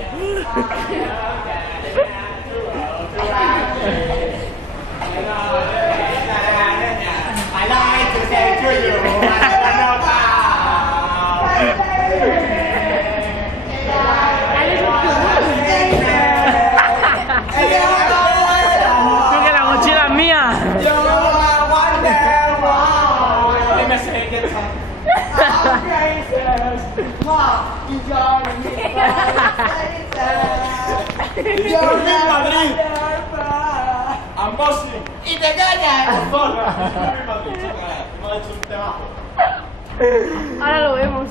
I like to say to you, I know Creo que la mochila es mía. you are wonderful. Let me say it. Our gracious love is your I'm Muslim. Y te callas. Ahora lo vemos.